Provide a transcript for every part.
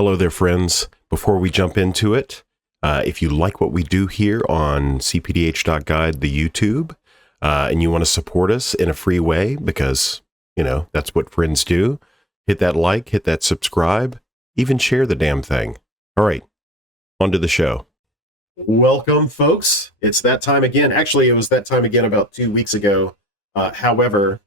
Hello there, friends. Before we jump into it, if you like what we do here on cPDH.guide, the YouTube, and you want to support us in a free way, because, you know, that's what friends do, hit that like, hit that subscribe, even share the damn thing. All right, on to the show. Welcome, folks. It's that time again. Actually, it was that time again about 2 weeks ago. However,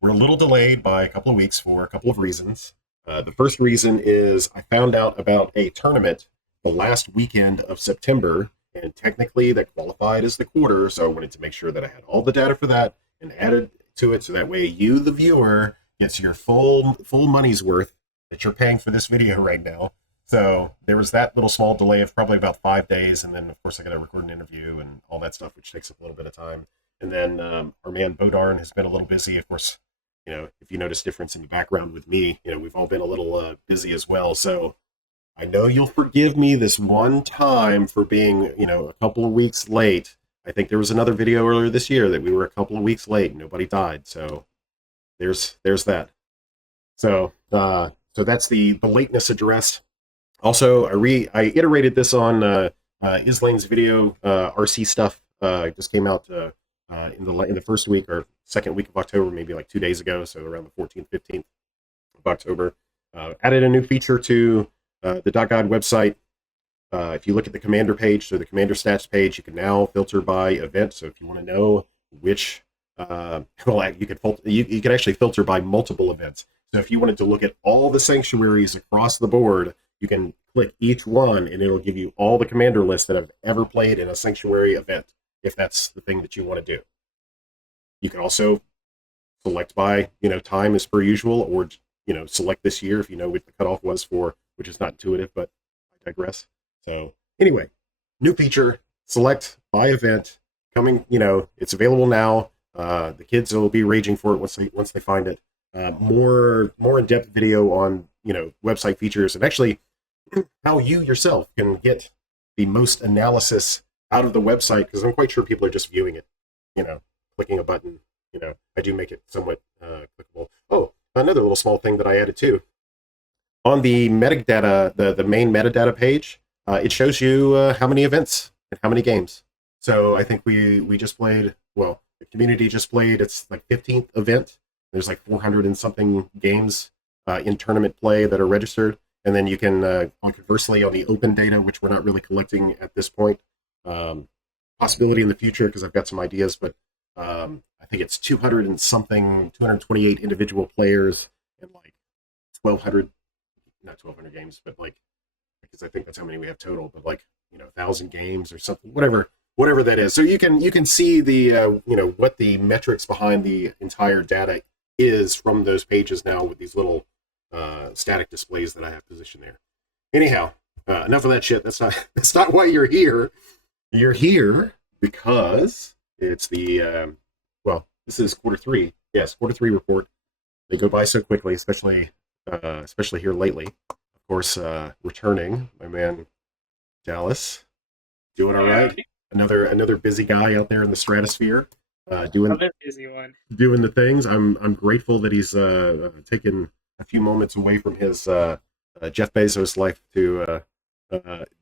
we're a little delayed by a couple of weeks for a couple of reasons. The first reason is I found out about a tournament the last weekend of September, and technically that qualified as the quarter, so I wanted to make sure that I had all the data for that and added to it, so that way you, the viewer, gets your full money's worth that you're paying for this video right now. So there was that little small delay of probably about 5 days, and then of course I got to record an interview and all that stuff, which takes up a little bit of time. And then our man Bodarnn has been a little busy. Of course, you know, if you notice difference in the background with me, you know, we've all been a little busy as well. So I know you'll forgive me this one time for being, you know, a couple of weeks late. I think there was another video earlier this year that we were a couple of weeks late and nobody died. So there's that. So that's the lateness addressed. Also, I iterated this on Islane's video. RC stuff just came out in the first week or second week of October, maybe like 2 days ago, so around the 14th, 15th of October. Added a new feature to the .guide website. If you look at the commander page, so the commander stats page, you can now filter by event. So if you want to know which, you could actually filter by multiple events. So if you wanted to look at all the sanctuaries across the board, you can click each one and it'll give you all the commander lists that have ever played in a sanctuary event, if that's the thing that you want to do. You can also select by, you know, time as per usual, or, you know, select this year if you know what the cutoff was for, which is not intuitive, but I digress. So anyway, new feature, select by event, coming, you know, it's available now. The kids will be raging for it once they find it. More in-depth video on, you know, website features and actually how you yourself can get the most analysis out of the website, because I'm quite sure people are just viewing it, you know, clicking a button. You know, I do make it somewhat clickable. Oh, another little small thing that I added too. On the metadata, the main metadata page, it shows you how many events and how many games. So I think we just played, well, the community just played, it's like 15th event. There's like 400 and something games in tournament play that are registered. And then you can, conversely, on the open data, which we're not really collecting at this point, possibility in the future because I've got some ideas, but I think it's 200 and something, 228 individual players and like 1,200, not 1,200 games, but like, because I think that's how many we have total, but like, you know, 1,000 games or something, whatever that is. So you can see the, you know, what the metrics behind the entire data is from those pages now with these little static displays that I have positioned there. Anyhow, enough of that shit. That's not why you're here. You're here because it's the this is quarter three. Yes, quarter three report. They go by so quickly, especially here lately. Of course, returning, my man Dallas, doing all right. Another busy guy out there in the stratosphere, doing another busy one, doing the things. I'm grateful that he's taken a few moments away from his Jeff Bezos life to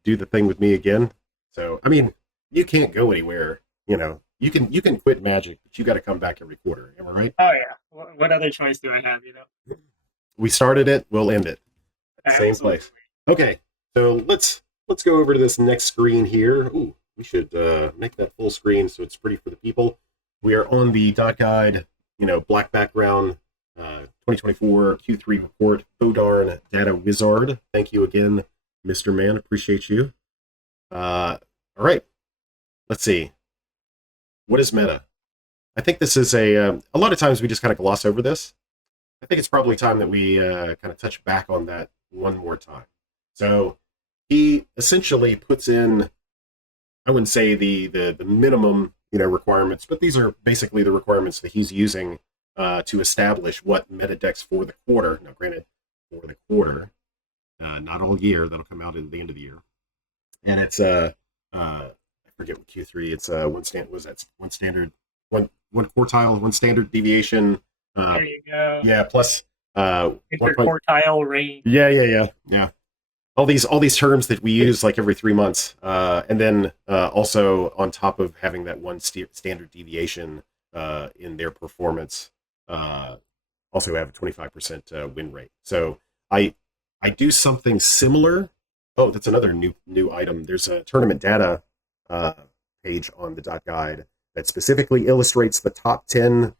do the thing with me again. So I mean, you can't go anywhere. You know, you can quit Magic, but you got to come back every quarter. Am I right? Oh yeah. What other choice do I have? You know, we started it, we'll end it. Same place. Okay, so let's go over to this next screen here. Ooh, we should make that full screen so it's pretty for the people. We are on the .guide, you know, black background, 2024 Q3 report. Bodarnn Data Wizard. Thank you again, Mr. Man. Appreciate you. All right. Let's see. What is meta? I think this is a lot of times we just kind of gloss over this. I think it's probably time that we kind of touch back on that one more time. So he essentially puts in, I wouldn't say the minimum, you know, requirements, but these are basically the requirements that he's using to establish what meta decks for the quarter. Now, granted, for the quarter, not all year. That'll come out at the end of the year, and it's I forget what Q3. It's one quartile, one standard deviation. There you go. Yeah, plus quartile range. Yeah. all these terms that we use like every 3 months, and then also on top of having that one standard deviation in their performance, also have a 25% win rate. So I do something similar. Oh, that's another new item. There's a tournament data page on the .guide that specifically illustrates the top 10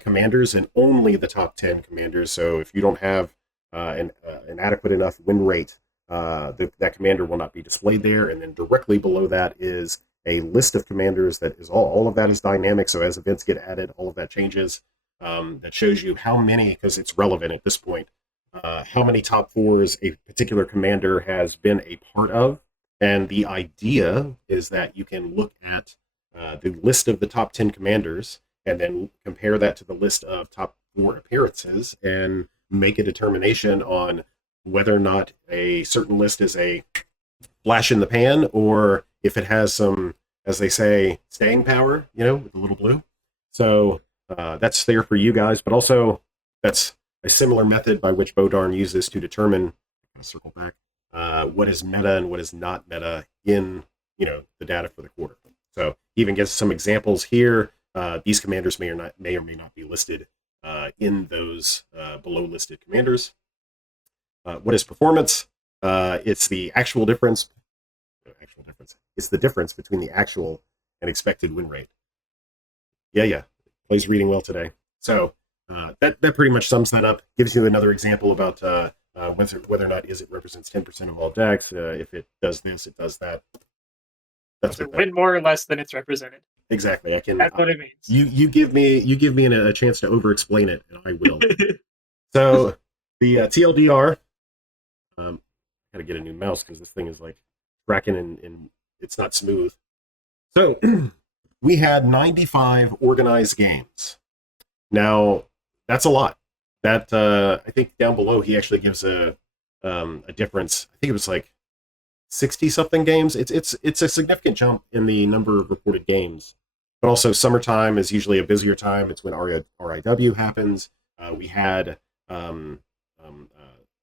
commanders and only the top 10 commanders. So if you don't have an adequate enough win rate, that commander will not be displayed there. And then directly below that is a list of commanders that is all of that is dynamic. So as events get added, all of that changes. That shows you how many, because it's relevant at this point, how many top fours a particular commander has been a part of. And the idea is that you can look at the list of the top 10 commanders and then compare that to the list of top 4 appearances and make a determination on whether or not a certain list is a flash in the pan or if it has some, as they say, staying power, with the little blue. So that's there for you guys, but also that's a similar method by which Bodarnn uses to determine, circle back, what is meta and what is not meta in, the data for the quarter. So he even gives some examples here. These commanders may or may not be listed in those below listed commanders. What is performance? It's the actual difference. It's the difference between the actual and expected win rate. Yeah. Play's reading well today. So that pretty much sums that up. Gives you another example about whether or not it represents 10% of all decks. If it does this, it does that. That's it. Win more or less than it's represented. Exactly. That's what it means. You give me a chance to over-explain it, and I will. So the TLDR. Gotta get a new mouse because this thing is like cracking and it's not smooth. So we had 95 organized games. Now that's a lot. That I think down below he actually gives a difference. I think it was like 60 something games. It's a significant jump in the number of reported games. But also summertime is usually a busier time. It's when RIW happens. We had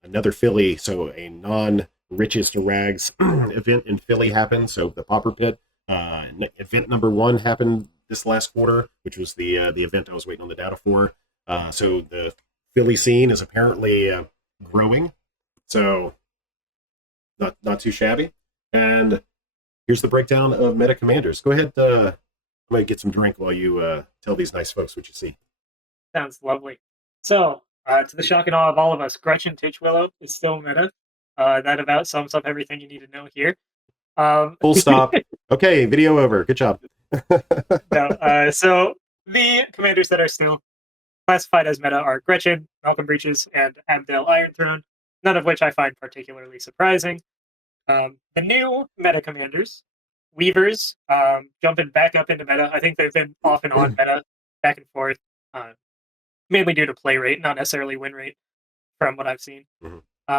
another Philly, so a non-richest to rags event in Philly happened. So the Popper Pit event number 1 happened this last quarter, which was the event I was waiting on the data for. So the Philly scene is apparently growing. So not too shabby. And here's the breakdown of meta commanders. Go ahead. I'm going to get some drink while you tell these nice folks what you see. Sounds lovely. So, to the shock and awe of all of us, Gretchen Titchwillow is still meta. That about sums up everything you need to know here. Full stop. Okay, video over. Good job. So the commanders that are still classified as meta are Gretchen, Malcolm Breaches, and Abdel Ironthrone, none of which I find particularly surprising. The new meta commanders, Weavers, jumping back up into meta. I think they've been off and on meta, back and forth, mainly due to play rate, not necessarily win rate, from what I've seen.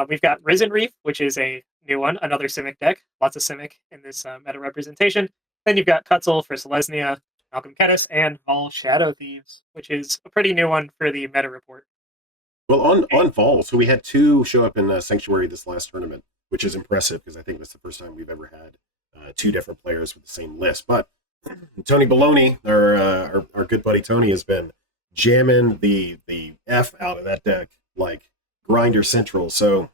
We've got Risen Reef, which is a new one, another Simic deck. Lots of Simic in this meta representation. Then you've got Cutzel for Selesnya, Malcolm Kedis, and Vol Shadow Thieves, which is a pretty new one for the meta report. Well, on Vol, so we had 2 show up in Sanctuary this last tournament, which is impressive because I think that's the first time we've ever had 2 different players with the same list. But Tony Baloney, our good buddy Tony, has been jamming the F out of that deck like Grinder Central. So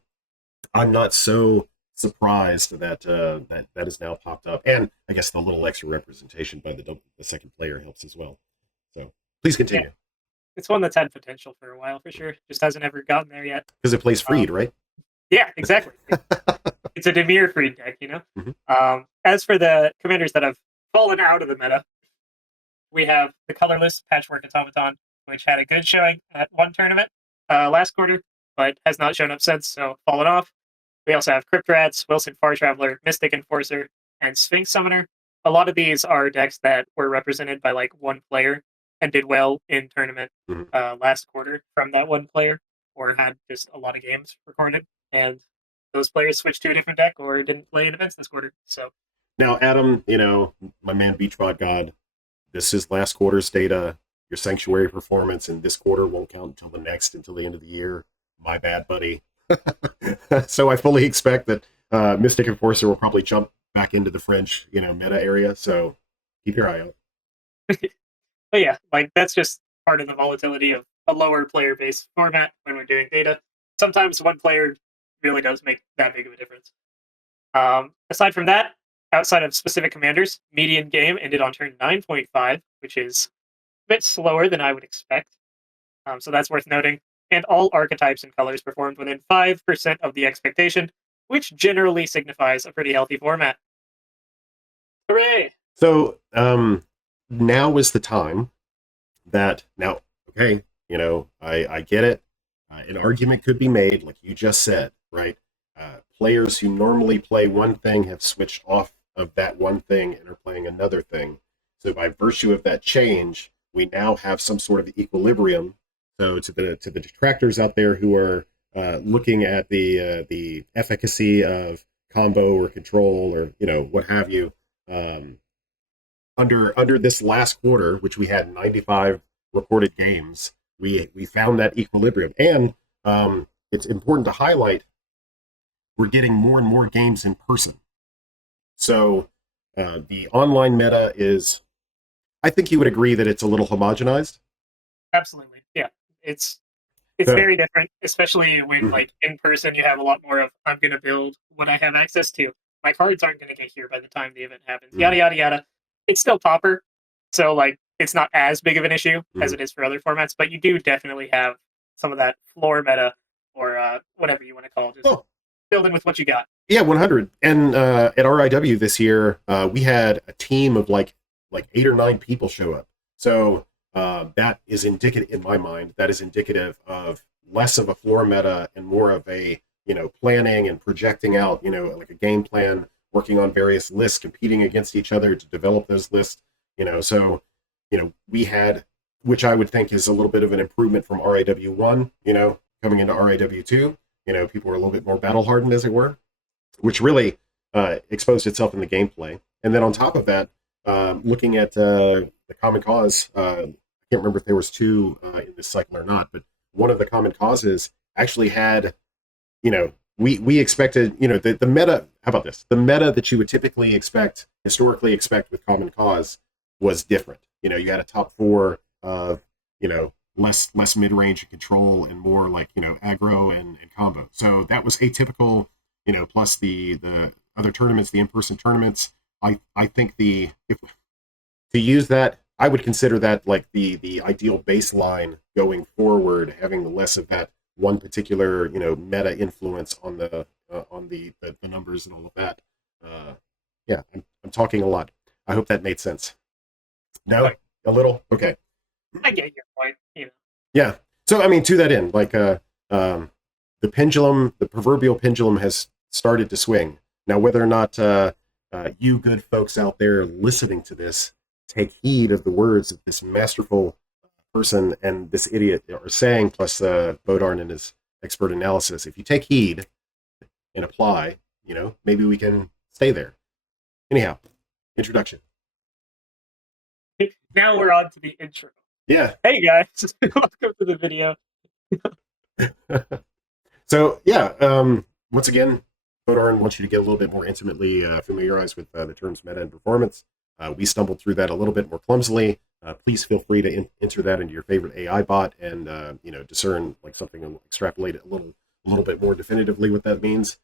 I'm not so surprised that that has now popped up, and I guess the little extra representation by the second player helps as well. So please continue. Yeah. It's one that's had potential for a while for sure. Just hasn't ever gotten there yet. Because it plays Freed, right? Yeah, exactly. It's a Demir Freed deck, As for the commanders that have fallen out of the meta, we have the colorless Patchwork Automaton, which had a good showing at one tournament last quarter, but has not shown up since, so fallen off. We also have Crypt Rats, Wilson Far Traveler, Mystic Enforcer, and Sphinx Summoner. A lot of these are decks that were represented by like one player and did well in tournament last quarter from that one player, or had just a lot of games recorded, and those players switched to a different deck or didn't play in events this quarter. So now, Adam, my man Beachbot God, this is last quarter's data. Your Sanctuary performance in this quarter won't count until the end of the year. My bad, buddy. So I fully expect that Mystic Enforcer will probably jump back into the French, meta area. So keep your eye out. But yeah, like that's just part of the volatility of a lower player base format when we're doing data. Sometimes one player really does make that big of a difference. Aside from that, outside of specific commanders, median game ended on turn 9.5, which is a bit slower than I would expect. So that's worth noting. And all archetypes and colors performed within 5% of the expectation, which generally signifies a pretty healthy format. Hooray! So now is the time okay, I get it. An argument could be made, like you just said, right? Players who normally play one thing have switched off of that one thing and are playing another thing. So by virtue of that change, we now have some sort of equilibrium. So to the detractors out there who are looking at the efficacy of combo or control or what have you, under this last quarter, which we had 95 recorded games, we found that equilibrium. And it's important to highlight, we're getting more and more games in person. So the online meta is, I think you would agree that it's a little homogenized. Absolutely, yeah. It's very different, especially when like in person you have a lot more of I'm going to build what I have access to. My cards aren't going to get here by the time the event happens. Yada yada yada. It's still Pauper, so like it's not as big of an issue as it is for other formats, but you do definitely have some of that floor meta or whatever you want to call it, just building with what you got. Yeah, 100. And at RIW this year, we had a team of like 8 or 9 people show up. So that is indicative, in my mind, that is indicative of less of a floor meta and more of a, planning and projecting out, like a game plan, working on various lists, competing against each other to develop those lists, so, we had, which I would think is a little bit of an improvement from RIW 1, coming into RIW 2, people were a little bit more battle hardened, as it were, which really exposed itself in the gameplay. And then on top of that, looking at the common cause, I can't remember if there was 2 in this cycle or not, but one of the common causes actually had, we expected, the meta, how about this? The meta that you would typically historically expect with common cause was different. You had a top 4 of, less mid-range and control and more like, aggro and combo. So that was atypical, plus the other tournaments, the in-person tournaments. I think to use that, I would consider that like the ideal baseline going forward, having less of that one particular, meta influence on the numbers and all of that. Yeah, I'm talking a lot. I hope that made sense. No, a little? Okay. I get your point. Yeah. So, I mean, to that end, like the proverbial pendulum has started to swing. Now, whether or not you good folks out there listening to this take heed of the words of this masterful person and this idiot are saying, plus Bodarnn and his expert analysis, if you take heed and apply, maybe we can stay there. Anyhow, introduction. Now we're on to the intro. Yeah. Hey guys, welcome to the video. So yeah, once again, Bodarnn wants you to get a little bit more intimately familiarized with the terms meta and performance. We stumbled through that a little bit more clumsily. Please feel free to enter that into your favorite AI bot and discern like something and extrapolate it a little bit more definitively what that means.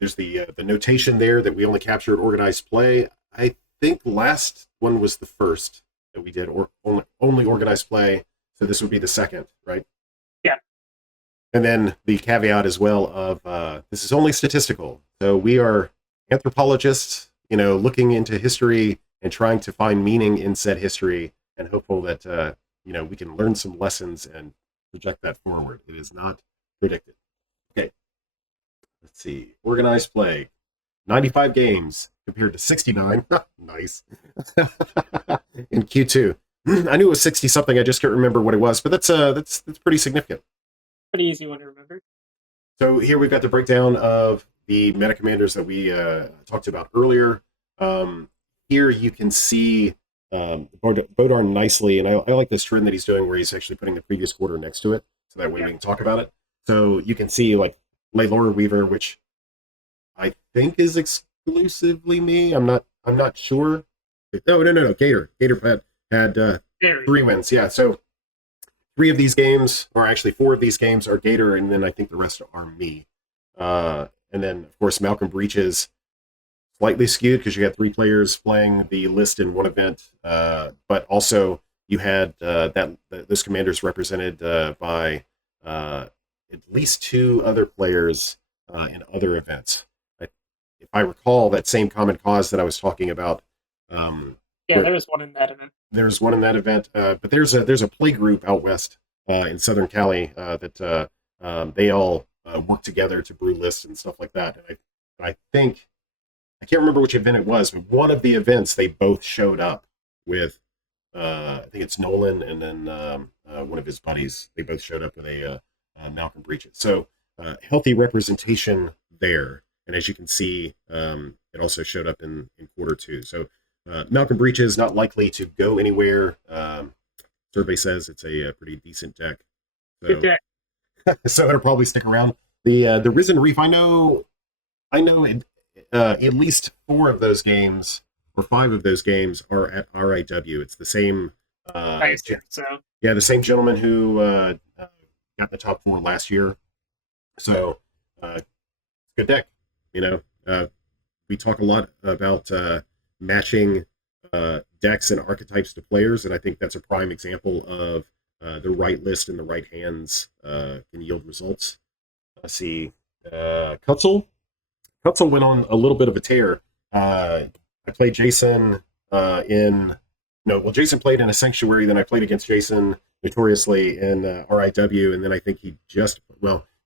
There's the notation there that we only captured organized play. I think last one was the first that we did, or only organized play. So this would be the second, right? Yeah. And then the caveat as well of this is only statistical. So we are anthropologists, looking into history and trying to find meaning in said history, and hopeful that we can learn some lessons and project that forward. It is not predicted. Okay. Let's see. Organized play. 95 games compared to 69. Nice. In Q2. I knew it was 60 something. I just can't remember what it was, but that's pretty significant. Pretty easy one to remember. So here we've got the breakdown of the meta commanders that we talked about earlier. Here you can see Bodarnn nicely, and I like this trend that he's doing where he's actually putting the previous quarter next to it, so that way we can talk about it. So you can see like Laylor Weaver, which I think is exclusively me. I'm not sure. No. Gator had Very. 3 wins. Yeah, so 3 of these games, or actually 4 of these games, are Gator, and then I think the rest are me. And then of course Malcolm Breaches, slightly skewed because you had 3 players playing the list in one event, but also you had those commanders represented by at least 2 other players in other events. If I recall, that same common cause that I was talking about. Yeah, there was one in that event. There's one in that event, but there's a play group out west in Southern Cali that they all work together to brew lists and stuff like that. And I think, I can't remember which event it was, but one of the events they both showed up with. I think it's Nolan and then one of his buddies. They both showed up with a Malcolm Breaches. So healthy representation there. And as you can see, it also showed up in quarter 2. So Malcolm Breaches not likely to go anywhere. Survey says it's a pretty decent deck. So, Good deck. so it'll probably stick around. The Risen Reef, I know at least 4 of those games or 5 of those games are at RIW. It's the same. I assume so. Yeah, the same gentleman who got the top 4 last year. So good deck. We talk a lot about matching decks and archetypes to players, and I think that's a prime example of the right list in the right hands can yield results. Let's see. Kutzel went on a little bit of a tear. I played Jason Jason played in a Sanctuary, then I played against Jason notoriously in RIW, and then I think he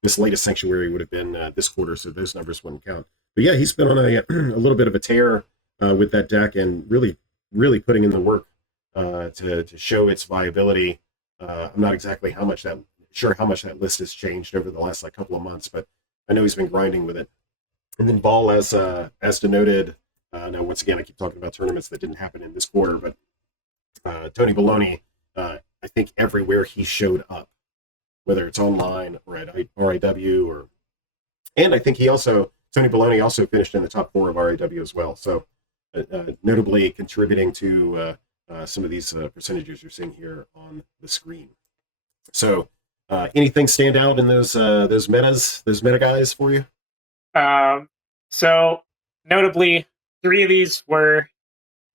this latest Sanctuary would have been this quarter, so those numbers wouldn't count. But yeah, he's been on a little bit of a tear with that deck, and really, really putting in the work to show its viability. I'm not exactly sure how much that list has changed over the last couple of months, but I know he's been grinding with it. And then Ball, as denoted, now once again I keep talking about tournaments that didn't happen in this quarter, but Tony Baloney, I think everywhere he showed up, whether it's online or at RIW, and I think Tony Baloney also finished in the top 4 of RIW as well. So notably contributing to some of these percentages you're seeing here on the screen. So anything stand out in those meta guys for you? So notably, 3 of these were,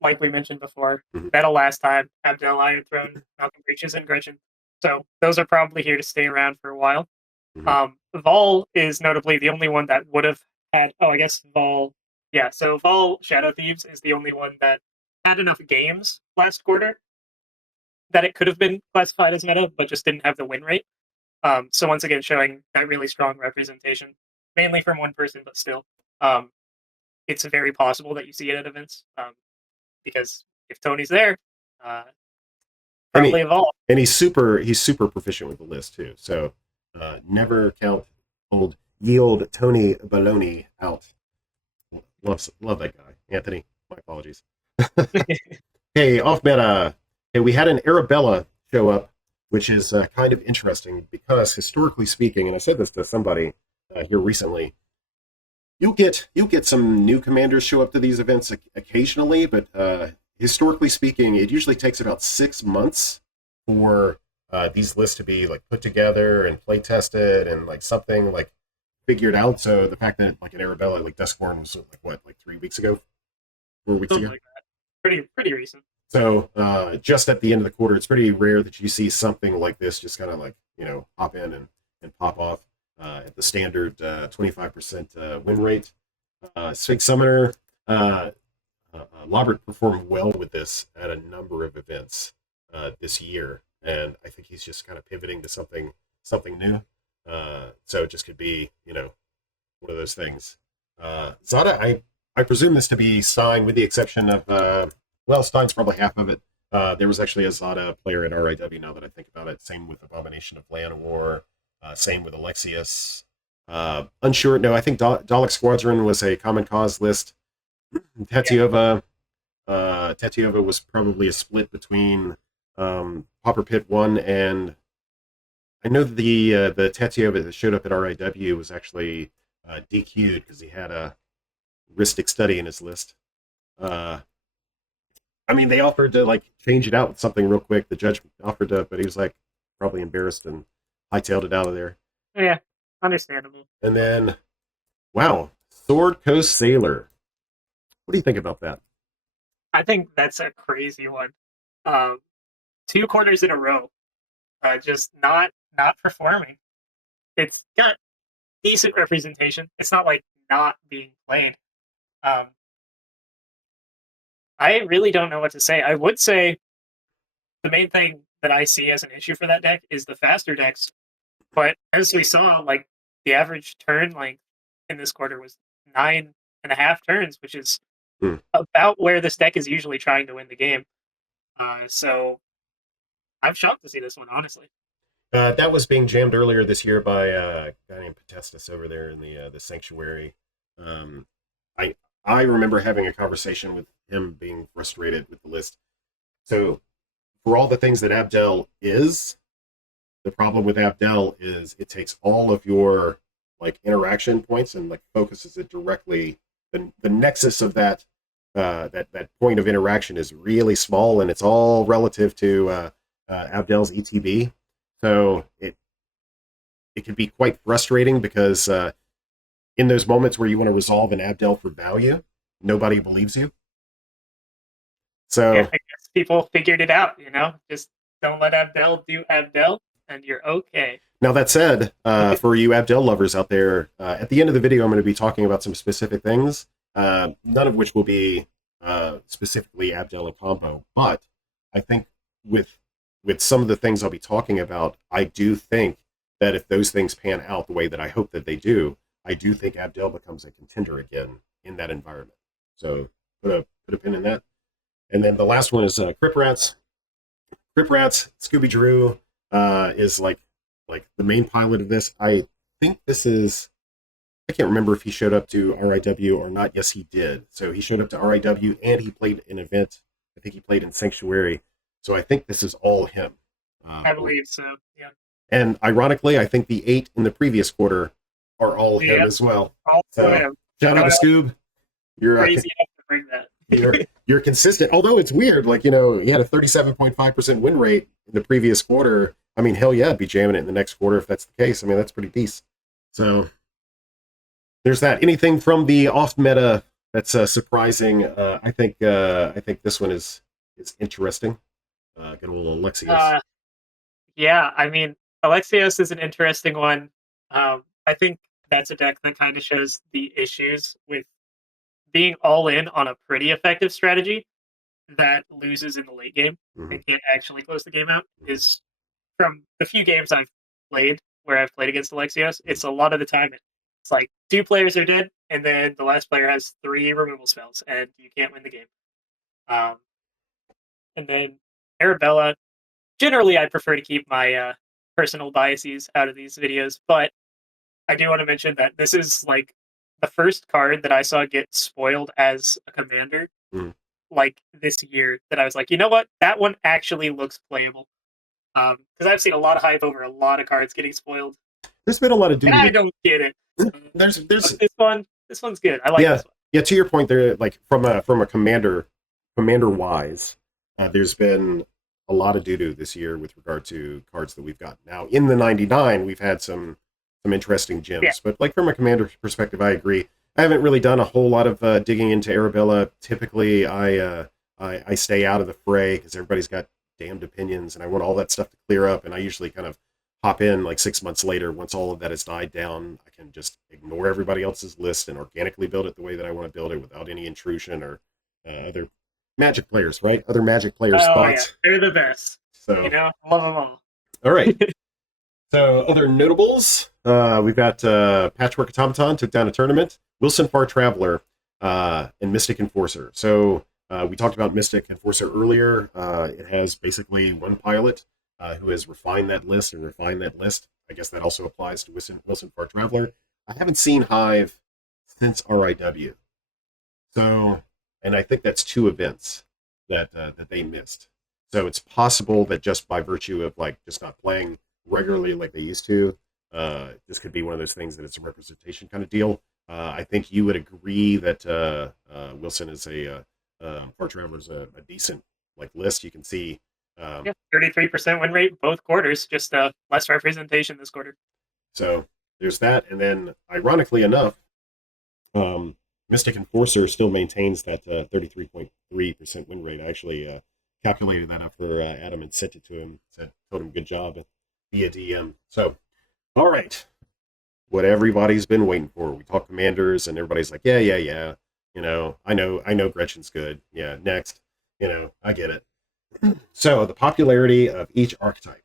like we mentioned before, meta last time: Abdel, Iron Throne, Malcolm Breaches, and Gretchen. So those are probably here to stay around for a while. Vol is notably the only one that would have had. Oh, I guess Vol. Yeah, so Vol Shadow Thieves is the only one that had enough games last quarter that it could have been classified as meta, but just didn't have the win rate. So once again, showing that really strong representation, mainly from one person, but still, it's very possible that you see it at events. Because if Tony's there, probably Evolve. And he's super proficient with the list too. So never count yield Tony Baloney out. Love that guy. Anthony, my apologies. Hey, off meta. Hey, we had an Arabella show up, which is kind of interesting because historically speaking, and I said this to somebody here recently, you'll get some new commanders show up to these events occasionally, but historically speaking, it usually takes about 6 months for these lists to be put together and play tested and something figured out. So the fact that an Arabella Duskborn was 3 weeks ago, 4 weeks ago, like that. Pretty recent. So just at the end of the quarter, it's pretty rare that you see something like this just kind of pop in and pop off at the standard 25% win rate. Sphinx Summoner, Lobert performed well with this at a number of events this year, and I think he's just kind of pivoting to something new. So it just could be one of those things. Zada, I presume this to be Stein, with the exception of Stein's probably half of it. There was actually a Zada player at RIW, now that I think about it. Same with Abomination of Llanowar. Same with Alexius. Unsure. No, I think Dalek Squadron was a common cause list. Tatiova was probably a split between Popper Pit 1 and I know the Tetsuo that showed up at RIW was actually DQ'd because he had a Ristic study in his list. I mean, they offered to like change it out with something real quick. The judge offered to, but he was like probably embarrassed and hightailed it out of there. Yeah, understandable. And then, wow, Sword Coast Sailor. What do you think about that? I think that's a crazy one. 2 quarters in a row, just not performing. It's got decent representation. It's not like not being played. I really don't know what to say. I would say the main thing that I see as an issue for that deck is the faster decks. But as we saw, like the average turn length in this quarter was 9.5 turns, which is about where this deck is usually trying to win the game. So I'm shocked to see this one, honestly. That was being jammed earlier this year by a guy named Potestas over there in the Sanctuary. I remember having a conversation with him being frustrated with the list. So for all the things that Abdel is, the problem with Abdel is it takes all of your like interaction points and like focuses it directly. The nexus of that that point of interaction is really small, and it's all relative to Abdel's ETB. So it can be quite frustrating because in those moments where you want to resolve an Abdel for value, nobody believes you. So yeah, I guess people figured it out, just don't let Abdel do Abdel and you're okay. Now that said, for you Abdel lovers out there, at the end of the video I'm going to be talking about some specific things, none of which will be specifically Abdel and combo, but I think with some of the things I'll be talking about, I do think that if those things pan out the way that I hope that they do, I do think Abdel becomes a contender again in that environment. So put a pin in that. And then the last one is Crip Rats. Crip Rats, Scooby Drew is like the main pilot of this. I think this is, I can't remember if he showed up to RIW or not. Yes, he did. So he showed up to RIW and he played an event. I think he played in Sanctuary. So I think this is all him. I believe so, yeah. And ironically, I think the 8 in the previous quarter are all him as well. Also him. Shout out to Scoob. You're crazy enough to bring that. you're consistent. Although it's weird, like, he had a 37.5% win rate in the previous quarter. I mean, hell yeah, I'd be jamming it in the next quarter if that's the case. I mean, that's pretty decent. So there's that. Anything from the off meta that's surprising? I think this one is interesting. Got a little Alexios. Yeah, I mean, Alexios is an interesting one. I think that's a deck that kind of shows the issues with being all in on a pretty effective strategy that loses in the late game and can't actually close the game out. Is from the few games I've played where I've played against Alexios, it's a lot of the time it's like 2 players are dead and then the last player has 3 removal spells and you can't win the game. And then Arabella, generally I prefer to keep my personal biases out of these videos, but I do want to mention that this is like the first card that I saw get spoiled as a commander like this year that I was like, you know what? That one actually looks playable. Because I've seen a lot of hype over a lot of cards getting spoiled. There's been a lot of duty. I don't get it. There's this one's good. I like this one. Yeah, to your point there, like from a commander wise, there's been a lot of doo-doo this year with regard to cards that we've got. Now in the 99, we've had some interesting gems, but like from a commander perspective, I agree. I haven't really done a whole lot of digging into Arabella. Typically, I stay out of the fray because everybody's got damned opinions, and I want all that stuff to clear up. And I usually kind of hop in like 6 months later once all of that has died down. I can just ignore everybody else's list and organically build it the way that I want to build it without any intrusion or other Magic players, right? Other Magic players' thoughts. Yeah. They're the best. So love them all. All right. So other notables, we've got Patchwork Automaton took down a tournament, Wilson Far Traveler, and Mystic Enforcer. So we talked about Mystic Enforcer earlier. It has basically one pilot who has refined that list and refined that list. I guess that also applies to Wilson Far Traveler. I haven't seen Hive since RIW. So, and I think that's 2 events that they missed. So it's possible that just by virtue of like just not playing regularly like they used to. This could be one of those things that it's a representation kind of deal. I think you would agree that Wilson is Far Traveler's a decent like list. You can see. Yeah, 33% win rate both quarters. Just less representation this quarter. So there's that, and then ironically enough, Mystic Enforcer still maintains that 33.3% win rate. I actually calculated that up for Adam and sent it to him. Told him good job via DM. So, all right, what everybody's been waiting for. We talk commanders, and everybody's like, yeah. You know, I know Gretchen's good. Yeah, next. You know, I get it. So the popularity of each archetype.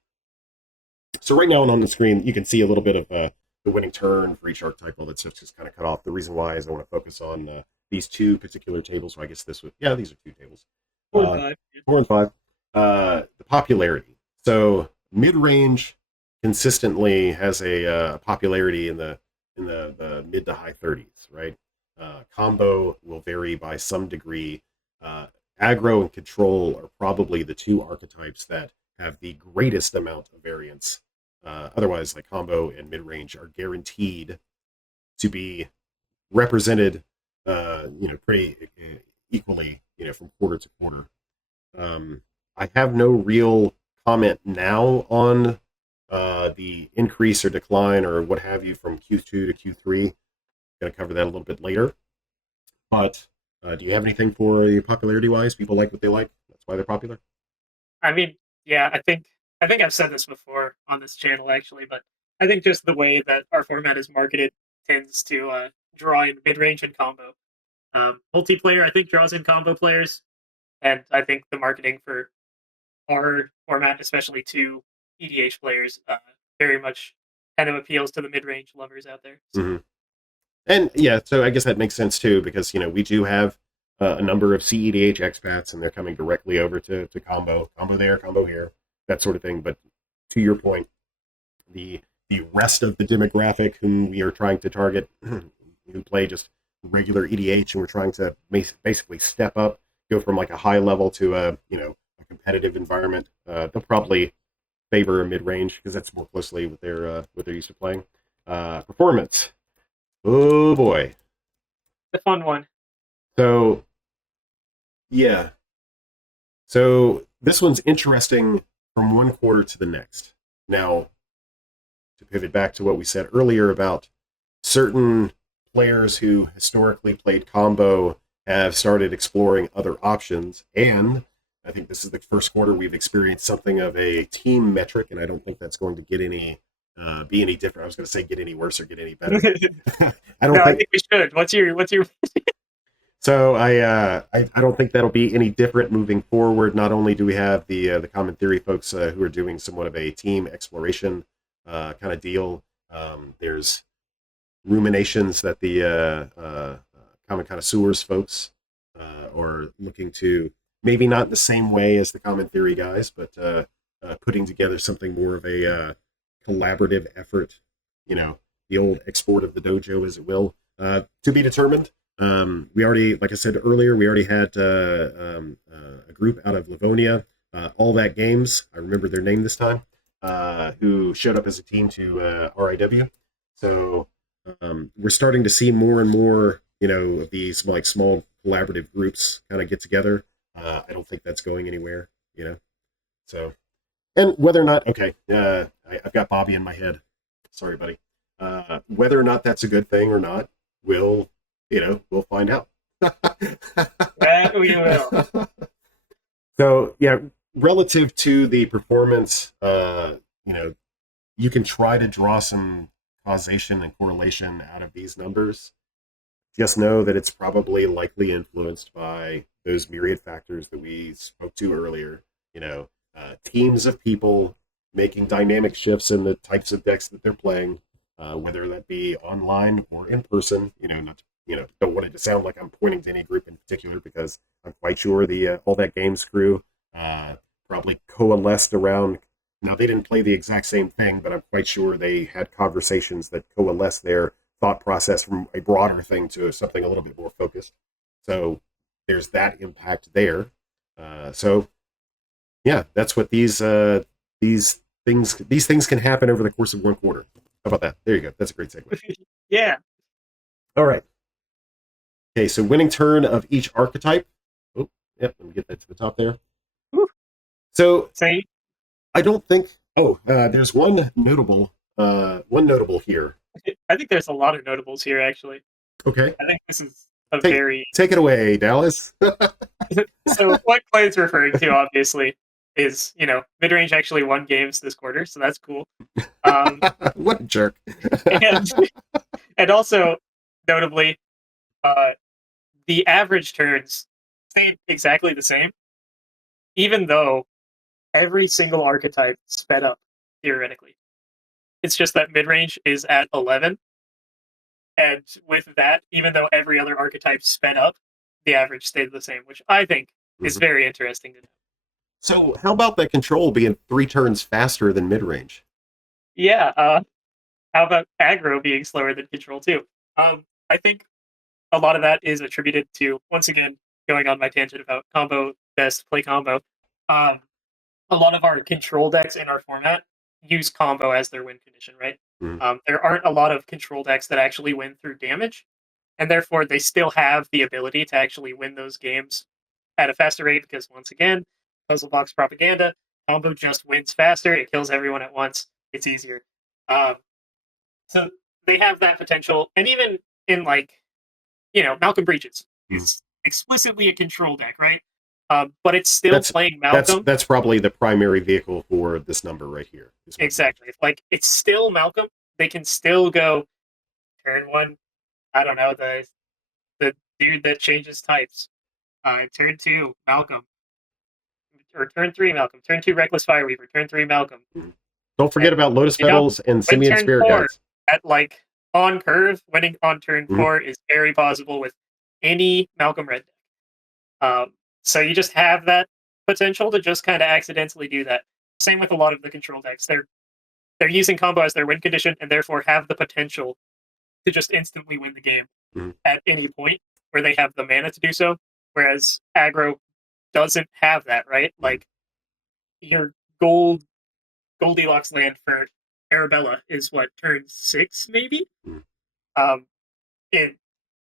So right now on the screen, you can see a little bit of the winning turn for each archetype. All that stuff's just kind of cut off. The reason why is I want to focus on these two particular tables. So I guess these are two tables. 4 and 5. The popularity. So mid-range consistently has a popularity in the mid to high 30s, right? Combo will vary by some degree. Aggro and control are probably the two archetypes that have the greatest amount of variance. Otherwise, like combo and mid-range are guaranteed to be represented, pretty equally, from quarter to quarter. I have no real comment now on the increase or decline or what have you from Q2 to Q3. Going to cover that a little bit later. But do you have anything for you popularity-wise? People like what they like. That's why they're popular. I mean, yeah, I think I've said this before on this channel actually, but I think just the way that our format is marketed tends to draw in mid-range and combo. Multiplayer, I think, draws in combo players, and I think the marketing for our format, especially to EDH players, very much kind of appeals to the mid-range lovers out there. So. Mm-hmm. And yeah, so I guess that makes sense too, because we do have a number of cEDH expats, and they're coming directly over to combo there, combo here, that sort of thing. But to your point, the rest of the demographic whom we are trying to target, who play just regular EDH, and we're trying to basically step up, go from like a high level to a competitive environment, they'll probably favor a mid-range because that's more closely what they're used to playing. Performance. Oh boy. The fun one. So, yeah. So this one's interesting from one quarter to the next. Now, to pivot back to what we said earlier about certain players who historically played combo have started exploring other options, and I think this is the first quarter we've experienced something of a team metric, and I don't think that's going to get be any different. I was going to say get any worse or get any better. I think we should. What's your? So I don't think that'll be any different moving forward. Not only do we have the Common Theory folks who are doing somewhat of a team exploration kind of deal. There's ruminations that the Common Connoisseurs folks are looking to, maybe not in the same way as the Common Theory guys, but putting together something more of a collaborative effort, the old export of the dojo, as it will, to be determined. We already, like I said earlier, we already had a group out of Livonia, All That Games, I remember their name this time, who showed up as a team to RIW. So we're starting to see more and more, of these like small collaborative groups kind of get together. I don't think that's going anywhere, So, and whether or not, okay, I've got Bobby in my head. Sorry, buddy. Whether or not that's a good thing or not, we'll find out. That we will. So, yeah, relative to the performance, you can try to draw some causation and correlation out of these numbers. Just know that it's probably likely influenced by those myriad factors that we spoke to earlier. Teams of people making dynamic shifts in the types of decks that they're playing, whether that be online or in person. Don't want it to sound like I'm pointing to any group in particular, because I'm quite sure the All That Games crew probably coalesced around. Now, they didn't play the exact same thing, but I'm quite sure they had conversations that coalesced their thought process from a broader thing to something a little bit more focused. So there's that impact there. So yeah, that's what these things these things can happen over the course of one quarter. How about that? There you go. That's a great segue. Yeah. All right. Okay, so winning turn of each archetype. Oh, yep, let me get that to the top there. Whew. So Same. I don't think. Oh, there's one notable here. I think there's a lot of notables here, actually. Okay, I think this is a very... take it away, Dallas. So what Clay's referring to, obviously, is, mid-range actually won games this quarter, so that's cool. What a jerk. and also, notably, the average turns stayed exactly the same, even though every single archetype sped up, theoretically. It's just that mid-range is at 11, and with that, even though every other archetype sped up, the average stayed the same, which I think is very interesting to know. So how about that control being 3 turns faster than mid-range? Yeah, how about aggro being slower than control too? I think a lot of that is attributed to, once again, going on my tangent about combo best play combo. A lot of our control decks in our format use combo as their win condition, right? There aren't a lot of control decks that actually win through damage, and therefore they still have the ability to actually win those games at a faster rate because, once again, puzzle box propaganda, combo just wins faster, it kills everyone at once, it's easier. So they have that potential, and even in, Malcolm Breaches is explicitly a control deck, right? But it's still playing Malcolm. That's probably the primary vehicle for this number right here. Exactly. It's still Malcolm. They can still go turn 1, I don't know, the dude that changes types. Turn 2, Malcolm. Or turn 3, Malcolm. Turn 2, Reckless Fireweaver. Turn 3, Malcolm. Don't forget about Lotus Petals and Simian Spirit Guides. At on curve, winning on turn 4 is very possible with any Malcolm Red deck. So you just have that potential to just kind of accidentally do that. Same with a lot of the control decks. They're using combo as their win condition and therefore have the potential to just instantly win the game at any point where they have the mana to do so. Whereas aggro doesn't have that, right? Your Goldilocks land for Arabella is what, turn 6 maybe? And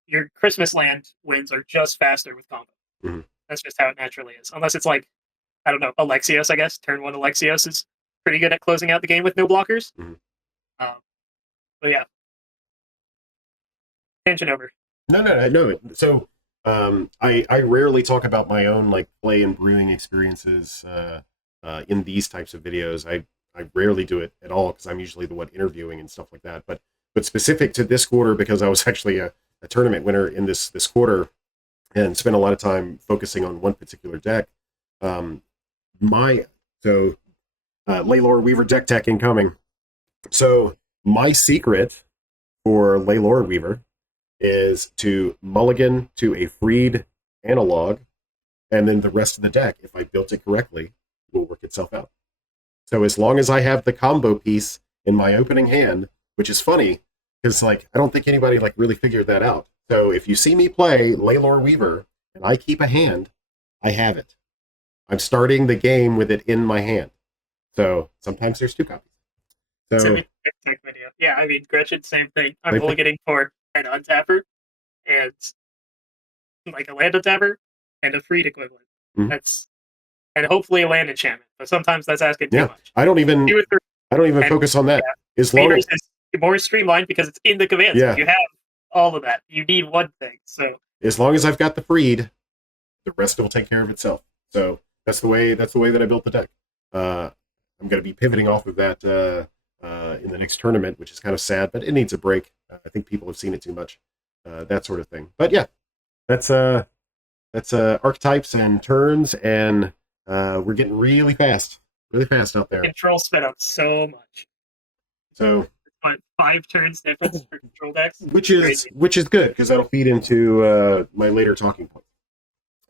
your Christmas land wins are just faster with combo. That's just how it naturally is. Unless it's I don't know, Alexios, I guess. Turn 1 Alexios is pretty good at closing out the game with no blockers. But yeah. Tangent over. No. So I rarely talk about my own play and brewing experiences in these types of videos. I rarely do it at all because I'm usually the one interviewing and stuff like that. But specific to this quarter, because I was actually a tournament winner in this quarter and spent a lot of time focusing on one particular deck. Laylor Weaver deck tech incoming. So my secret for Laylor Weaver is to mulligan to a freed analog, and then the rest of the deck, if I built it correctly, will work itself out. So as long as I have the combo piece in my opening hand, which is funny, because I don't think anybody really figured that out. So if you see me play Laylor Weaver and I keep a hand, I have it. I'm starting the game with it in my hand. So sometimes there's 2 copies. So tech video. Yeah, I mean Gretchen, same thing. I'm only getting for an untapper and a land untapper and a freed equivalent. That's and hopefully a land enchantment. But sometimes that's asking too much. I don't even focus on that. Yeah, as long as it's more streamlined because it's in the commands. Yeah. You have all of that. You need one thing. So as long as I've got the freed, the rest will take care of itself. So that's the way that I built the deck. I'm going to be pivoting off of that in the next tournament, which is kind of sad, but it needs a break. I think people have seen it too much, that sort of thing. But yeah, that's archetypes and turns, and we're getting really fast out there. Control sped up so much. So 5 turns difference for control decks, which is good because that'll feed into my later talking points.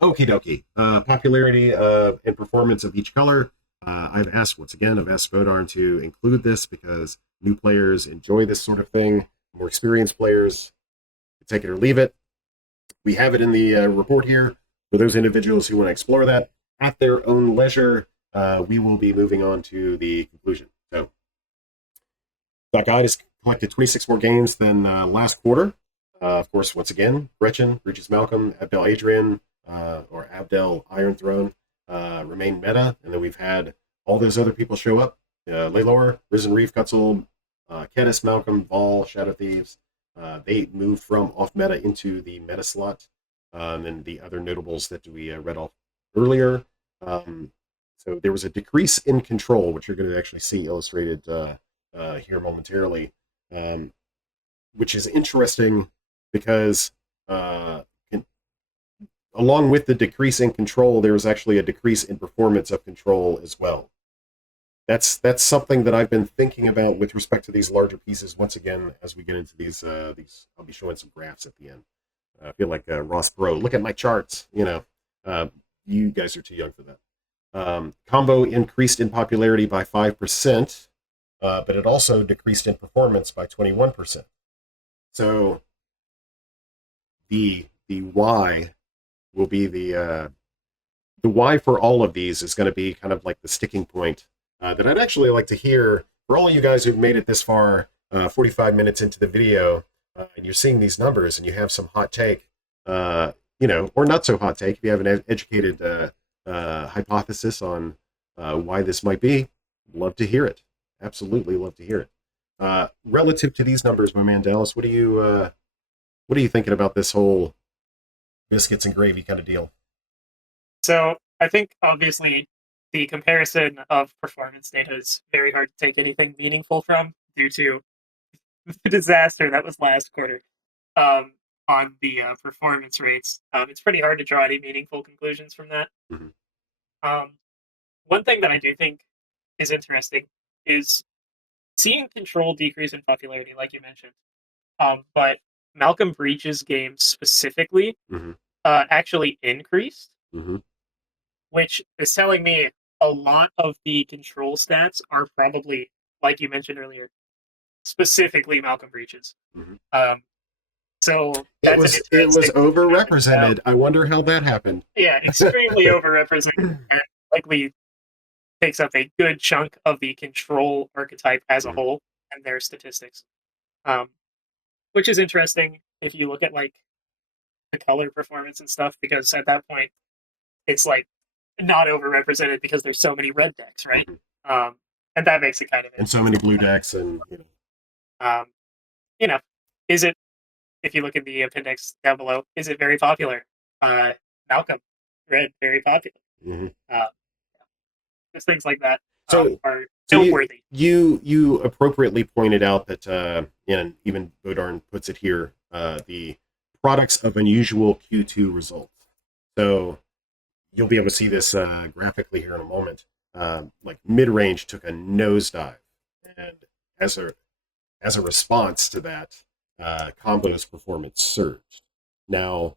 Okie dokie. Popularity and performance of each color. I've asked Bodarnn to include this because new players enjoy this sort of thing. More experienced players take it or leave it. We have it in the report here for those individuals who want to explore that at their own leisure. We will be moving on to the conclusion. So that guide has collected 26 more games than last quarter. Of course, once again, Gretchen, Regis Malcolm, Abdel Adrian, or Abdel Iron Throne remain meta, and then we've had all those other people show up. Laylor, Risen Reef, Kutzel, Kedis, Malcolm, Vol, Shadow Thieves. They moved from off meta into the meta slot, and the other notables that we read off earlier. So there was a decrease in control, which you're going to actually see illustrated here momentarily, which is interesting because along with the decrease in control, there was actually a decrease in performance of control as well. That's something that I've been thinking about with respect to these larger pieces. Once again, as we get into these, I'll be showing some graphs at the end. I feel like Ross Perot. Look at my charts. You guys are too young for that. Combo increased in popularity by 5%, but it also decreased in performance by 21%. So the Y will be the Y for all of these is going to be kind of like the sticking point that I'd actually like to hear for all of you guys who've made it this far, 45 minutes into the video, and you're seeing these numbers and you have some hot take, or not so hot take, if you have an educated hypothesis on why this might be, love to hear it. Absolutely love to hear it. Relative to these numbers, my man Dallas, what are you thinking about this whole biscuits and gravy kind of deal? So I think obviously the comparison of performance data is very hard to take anything meaningful from due to the disaster that was last quarter on the performance rates. It's pretty hard to draw any meaningful conclusions from that. Mm-hmm. One thing that I do think is interesting is seeing control decrease in popularity, like you mentioned. But Malcolm Breach's games specifically Mm-hmm. Actually increased, Mm-hmm. which is telling me a lot of the control stats are probably, like you mentioned earlier, specifically Malcolm Breach's. Mm-hmm. So it was overrepresented. I wonder how that happened. Yeah, extremely overrepresented, and likely takes up a good chunk of the control archetype as a whole and their statistics, which is interesting if you look at like the color performance and stuff, because at that point it's like not overrepresented because there's so many red decks, right? Mm-hmm. And that makes it kind of and so many blue decks, and is it, if you look at the appendix down below, is it very popular? Malcolm, red, very popular. Mm-hmm. Just things like that are so noteworthy. You appropriately pointed out that, and even Bodarnn puts it here, the products of unusual Q2 results. So you'll be able to see this graphically here in a moment. Like mid-range took a nosedive, and as a response to that, combo's performance surged. Now,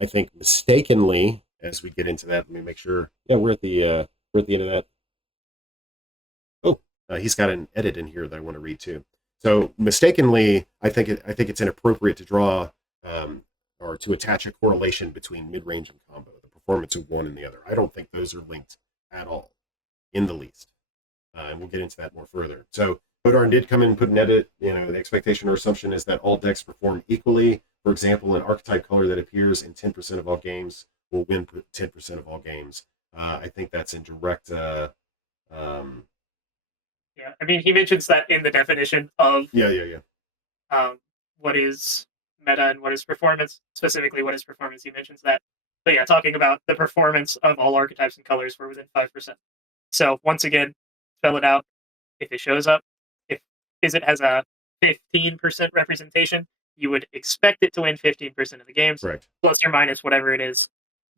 I think mistakenly, as we get into that, let me make sure. Yeah, we're at the end of that. Oh, he's got an edit in here that I want to read too. So mistakenly, I think it's inappropriate to draw or to attach a correlation between mid-range and combo, the performance of one and the other. I don't think those are linked at all, in the least. And we'll get into that more further. So Bodarnn did come in and put an edit. The expectation or assumption is that all decks perform equally. For example, an archetype color that appears in 10% of all games will win 10% of all games. I think that's in direct... yeah, I mean, he mentions that in the definition of what is meta and what is performance, specifically what is performance, he mentions that. But yeah, talking about the performance of all archetypes and colors were within 5%. So once again, spell it out. If it shows up, if it has a 15% representation, you would expect it to win 15% of the games, right, plus or minus whatever it is.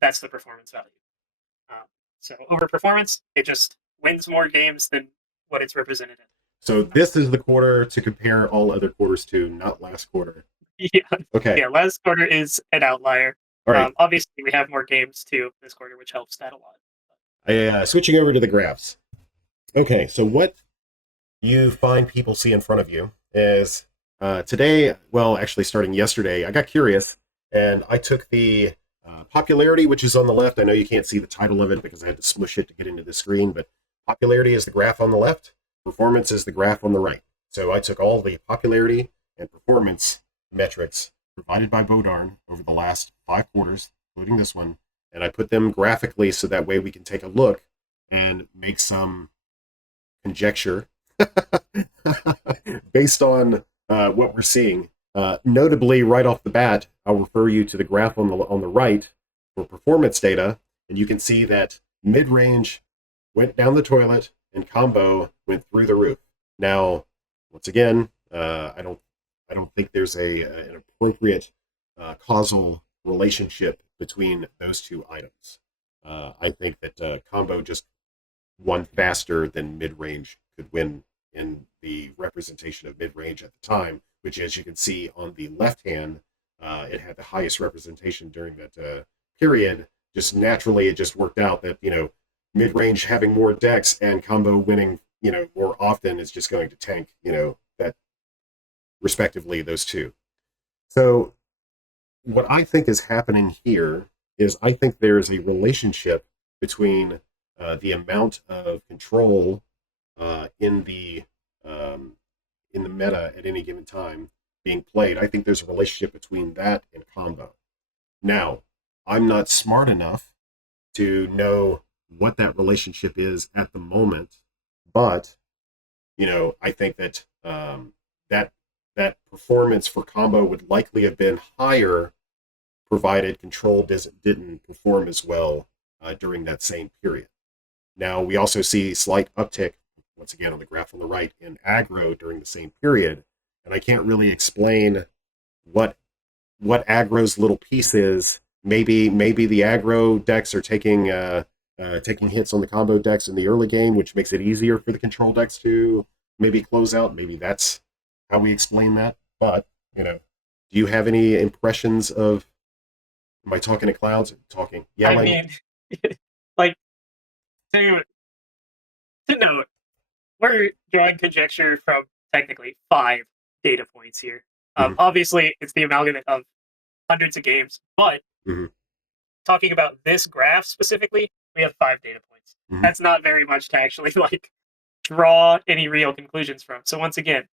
That's the performance value. So over performance, it just wins more games than what it's represented in. So this is the quarter to compare all other quarters to, not last quarter. Yeah. Okay. Yeah, last quarter is an outlier. All right. Obviously, we have more games too this quarter, which helps that a lot. Switching over to the graphs. Okay, so what you find people see in front of you is today, well, actually starting yesterday, I got curious and I took the popularity, which is on the left. I know you can't see the title of it because I had to smush it to get into the screen, but popularity is the graph on the left. performance is the graph on the right. So I took all the popularity and performance metrics provided by Bodarnn over the last 5 quarters, including this one, and I put them graphically so that way we can take a look and make some conjecture based on what we're seeing. Notably, right off the bat, I'll refer you to the graph on the right for performance data, and you can see that mid-range went down the toilet and combo went through the roof. Now, once again, I don't think there's an appropriate causal relationship between those two items. I think that combo just won faster than mid-range could win in the representation of mid-range at the time, which, as you can see on the left hand, it had the highest representation during that period. Just naturally, it just worked out that, mid-range having more decks and combo winning, more often is just going to tank, that respectively, those two. So what I think is happening here is I think there's a relationship between the amount of control in the meta at any given time being played. I think there's a relationship between that and combo. Now, I'm not smart enough to know what that relationship is at the moment, but I think that that performance for combo would likely have been higher provided control didn't perform as well during that same period. Now, we also see slight uptick, once again on the graph on the right, in aggro during the same period, and I can't really explain what aggro's little piece is. Maybe the aggro decks are taking hits on the combo decks in the early game, which makes it easier for the control decks to maybe close out. Maybe that's how we explain that. But, do you have any impressions of, am I talking to clouds? Talking, yelling? I mean, to note, we're drawing conjecture from technically 5 data points here. Obviously, it's the amalgamate of hundreds of games, but talking about this graph specifically, we have 5 data points. That's not very much to actually draw any real conclusions from. So once again,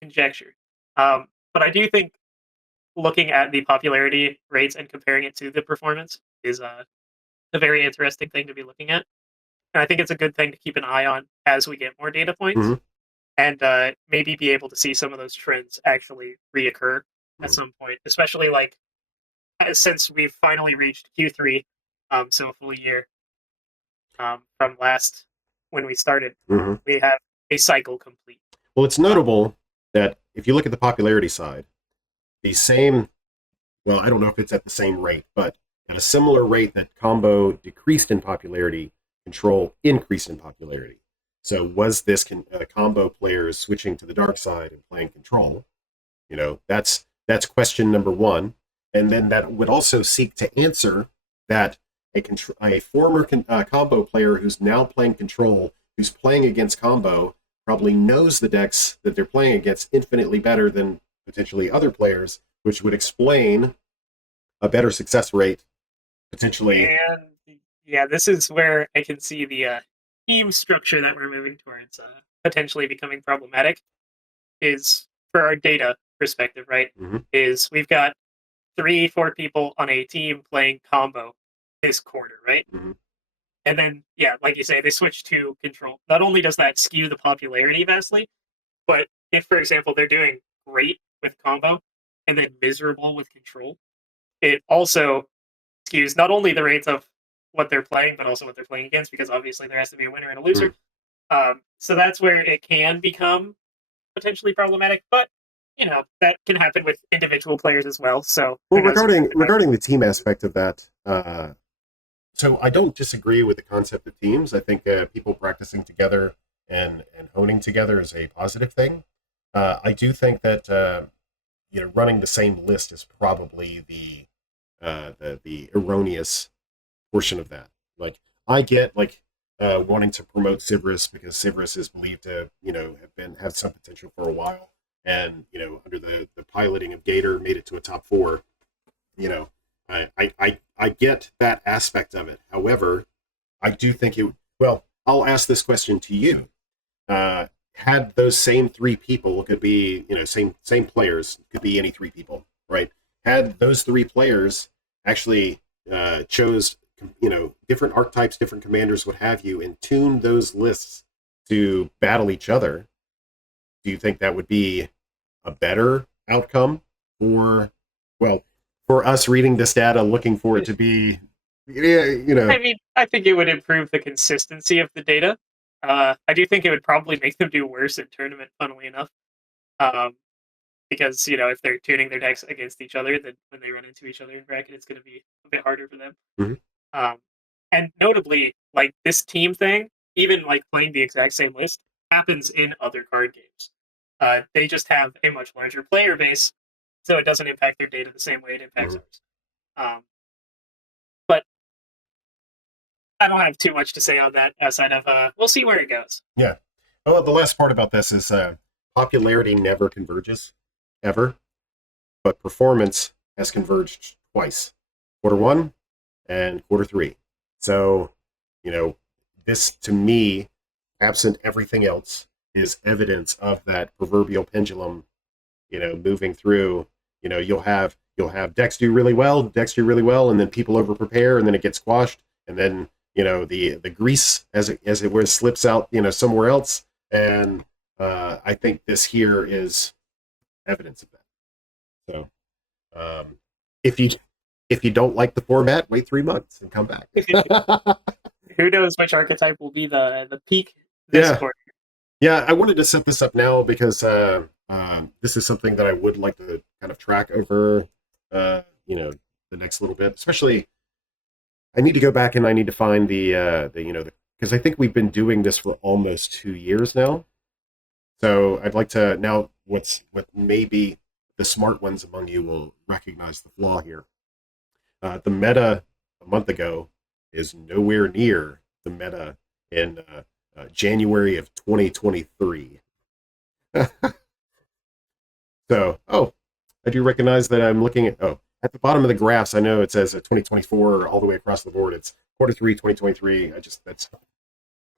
conjecture. But I do think looking at the popularity rates and comparing it to the performance is a very interesting thing to be looking at. And I think it's a good thing to keep an eye on as we get more data points and maybe be able to see some of those trends actually reoccur at some point, especially since we've finally reached Q3, so a full year from last when we started, we have a cycle complete. Well, it's notable that if you look at the popularity side, the same, well, I don't know if it's at the same rate, but at a similar rate that combo decreased in popularity, control increased in popularity. So was this combo players switching to the dark side and playing control? That's question number one. And then that would also seek to answer that a former combo player who's now playing control, who's playing against combo, probably knows the decks that they're playing against infinitely better than potentially other players, which would explain a better success rate, potentially. And yeah, this is where I can see the team structure that we're moving towards potentially becoming problematic. Is for our data perspective, right? Is we've got 3-4 people on a team playing combo this quarter, right? And then, yeah, like you say, they switch to control. Not only does that skew the popularity vastly, but if, for example, they're doing great with combo and then miserable with control, it also skews not only the rates of what they're playing, but also what they're playing against, because obviously there has to be a winner and a loser. So that's where it can become potentially problematic, but that can happen with individual players as well. So, regarding the team aspect of that, so I don't disagree with the concept of teams. I think people practicing together and honing together is a positive thing. I do think that running the same list is probably the erroneous portion of that. I get wanting to promote Sivris because Sivris is believed to have some potential for a while, and under the piloting of Gator made it to a top 4. I get that aspect of it. However, I do think I'll ask this question to you. had those same three people, could be, same players, could be any three people, right? Had those three players actually chose, different archetypes, different commanders, what have you, and tuned those lists to battle each other, do you think that would be a better outcome for us reading this data, looking for it to be, I mean, I think it would improve the consistency of the data. I do think it would probably make them do worse in tournament, funnily enough. Because, if they're tuning their decks against each other, then when they run into each other in bracket, it's going to be a bit harder for them. Mhm. And notably, like, this team thing, even like playing the exact same list, happens in other card games. They just have a much larger player base, so it doesn't impact their data the same way it impacts ours. But I don't have too much to say on that outside of we'll see where it goes. Yeah. Oh, the last part about this is popularity never converges, ever, but performance has converged twice, quarter one and quarter three. So, this to me, absent everything else, is evidence of that proverbial pendulum, moving through. You'll have decks do really well, and then people over prepare, and then it gets squashed, and then the grease as it were slips out somewhere else, and I think this here is evidence of that. So if you don't like the format, wait 3 months and come back. Who knows which archetype will be the peak this quarter? Yeah, I wanted to set this up now because this is something that I would like to kind of track over, the next little bit. Especially, I need to go back and I need to find because I think we've been doing this for almost 2 years now. So I'd like to now. What maybe the smart ones among you will recognize the flaw here. The meta a month ago is nowhere near the meta in January of 2023. So, I do recognize that I'm looking at, at the bottom of the graphs, I know it says 2024 all the way across the board. It's quarter three, 2023. That's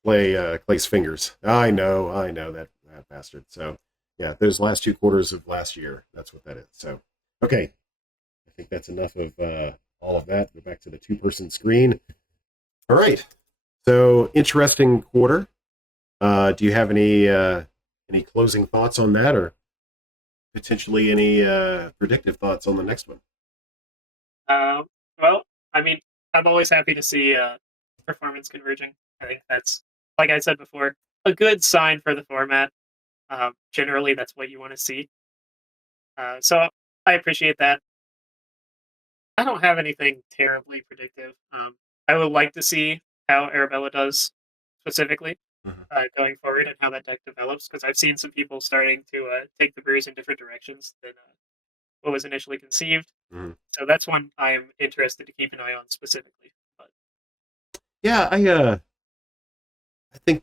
Clay's fingers. I know that bastard. So, yeah, those last 2 quarters of last year, that's what that is. So, okay. I think that's enough of all of that. Go back to the 2-person screen. All right. So, interesting quarter. Do you have any closing thoughts on that, or potentially any predictive thoughts on the next one? Well, I mean, I'm always happy to see performance converging. I think that's, like I said before, a good sign for the format. Generally, that's what you want to see. So I appreciate that. I don't have anything terribly predictive. I would like to see how Arabella does specifically going forward and how that deck develops, because I've seen some people starting to take the brews in different directions than what was initially conceived. So that's one I'm interested to keep an eye on specifically. But yeah, I think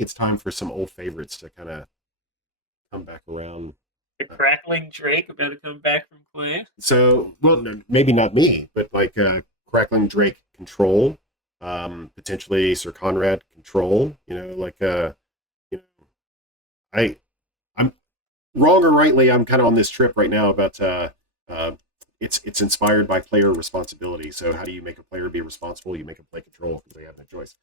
it's time for some old favorites to kind of come back around. The Crackling Drake about to come back from Clay. So, well, maybe not me, but like Crackling Drake Control, potentially Sir Conrad Control. I'm wrong or rightly, I'm kind of on this trip right now about it's inspired by player responsibility. So how do you make a player be responsible? You make them play control because they have no choice.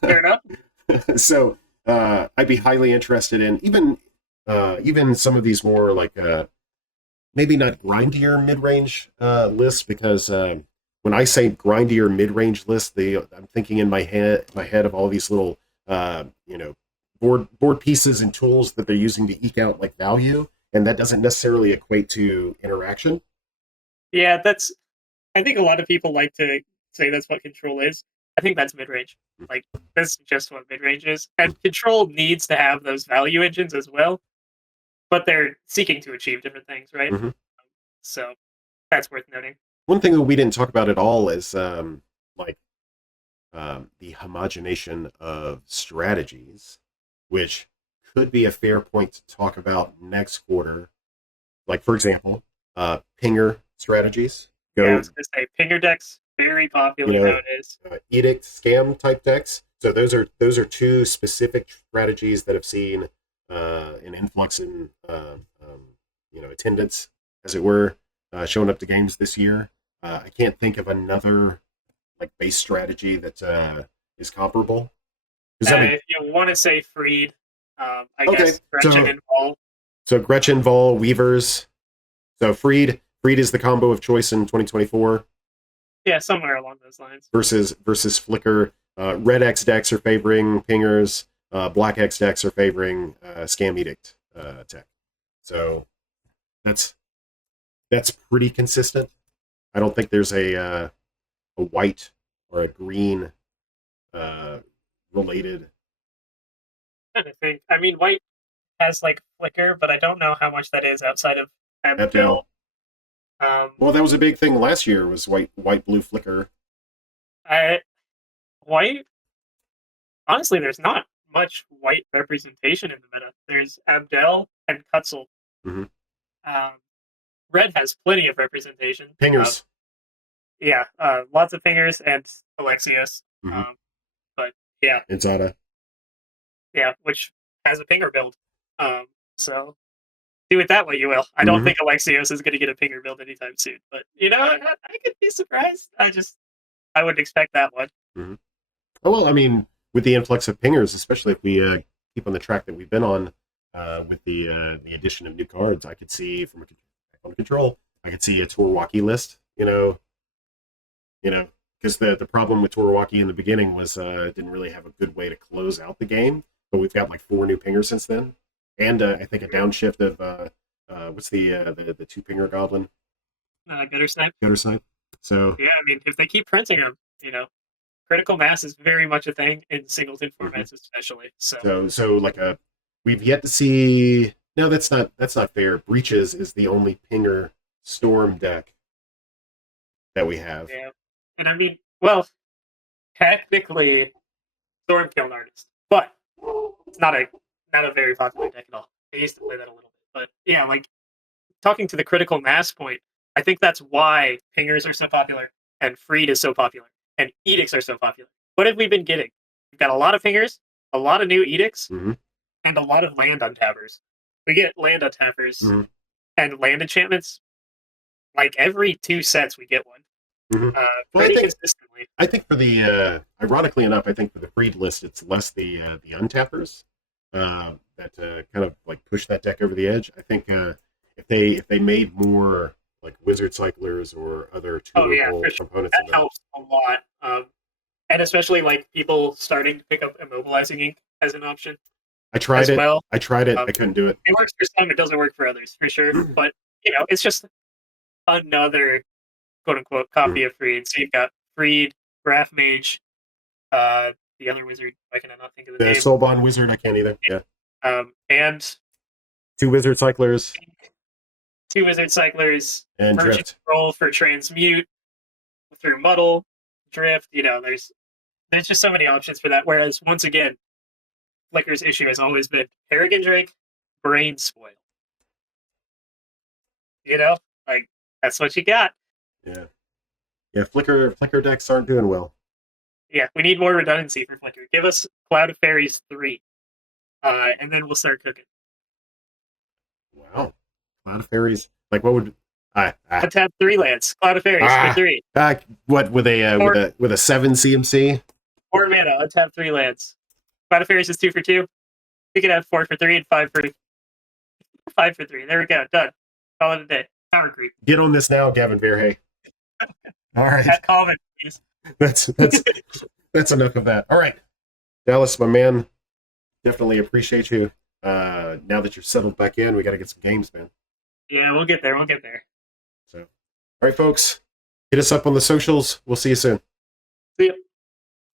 Fair enough. So I'd be highly interested in even some of these more like maybe not grindier mid-range lists, because when I say grindier mid-range lists, I'm thinking in my head of all these little board pieces and tools that they're using to eke out like value, and that doesn't necessarily equate to interaction. Yeah, I think a lot of people like to say that's what control is. I think that's mid-range. Like, that's just what mid-range is. And control needs to have those value engines as well, but they're seeking to achieve different things, right? So that's worth noting. One thing that we didn't talk about at all is the homogenation of strategies, which could be a fair point to talk about next quarter. Like, for example, pinger strategies. Yeah, I was going to say, pinger decks, very popular nowadays. Edict, scam type decks. So those are two specific strategies that have seen an influx in attendance, as it were, showing up to games this year. I can't think of another like base strategy that is comparable. If you want to say Freed, I guess Gretchen and Vol. So Gretchen, Vol, Weavers. So Freed is the combo of choice in 2024. Yeah, somewhere along those lines. Versus Flicker. Red X decks are favoring pingers. Black X decks are favoring Scam Edict tech. So that's pretty consistent. I don't think there's a white or a green related. I mean, white has like Flicker, but I don't know how much that is outside of Abdel. Well, that was a big thing last year. Was white, blue Flicker. White. Honestly, there's not much white representation in the meta. There's Abdel and Kutzel. Mm-hmm. Red has plenty of representation. Pingers. Lots of pingers and Alexios. Mm-hmm. But yeah. And Zada. Yeah, which has a pinger build. So do it that way you will. I don't think Alexios is going to get a pinger build anytime soon. But, I could be surprised. I wouldn't expect that one. Mm-hmm. Well, I mean, with the influx of pingers, especially if we keep on the track that we've been on with the addition of new cards, I could see from a control, I could see a Torwalkie list, because the problem with Torwalkie in the beginning was it didn't really have a good way to close out the game. But we've got like 4 new pingers since then, and I think a downshift of what's the 2-pinger goblin? Guttersnipe. So yeah, I mean, if they keep printing them, critical mass is very much a thing in singleton formats, especially. So like we've yet to see. No, that's not fair. Breaches is the only pinger storm deck that we have. Yeah, and I mean, well, technically, Storm Kiln Artist, but it's not a very popular deck at all. I used to play that a little bit, but yeah, like talking to the critical mass point, I think that's why pingers are so popular and Freed is so popular and edicts are so popular. What have we been getting? We've got a lot of pingers, a lot of new edicts, and a lot of land untappers. We get land untappers and land enchantments. Like every 2 sets, we get one. Pretty consistently. I think for the ironically enough, I think for the Freed list, it's less the untappers that kind of like push that deck over the edge. I think if they made more like wizard cyclers or other tunable components, that helps a lot. And especially like people starting to pick up immobilizing ink as an option. I tried it. Well. I tried it. I couldn't do it. It works for some. It doesn't work for others, for sure. But it's just another quote unquote copy of Freed. So you've got Freed, Graph Mage, the other wizard. I cannot think of the name. Soulbond Wizard. I can't either. Yeah. And 2 wizard cyclers. 2 wizard cyclers. And Drift. Roll for transmute through Muddle, Drift. There's just so many options for that. Whereas once again, Flicker's issue has always been Peregrine Drake, Brain Spoil. Like that's what you got. Yeah. Flicker decks aren't doing well. Yeah, we need more redundancy for Flicker. Give us Cloud of Fairies 3, and then we'll start cooking. Wow, Cloud of Fairies. Like what would I tap 3 lands? Cloud of Fairies for 3. What with a 7 CMC? 4 mana. Untap 3 lands. Cloud of Fairies is 2 for 2. We could have 4 for 3 and 5 for 3. There we go. Done. Call it a day. Power creep. Get on this now, Gavin Verhey. All right. That comment, please. That's enough of that. All right, Dallas, my man. Definitely appreciate you. Now that you're settled back in, we got to get some games, man. Yeah, we'll get there. So, all right, folks, hit us up on the socials. We'll see you soon. See you.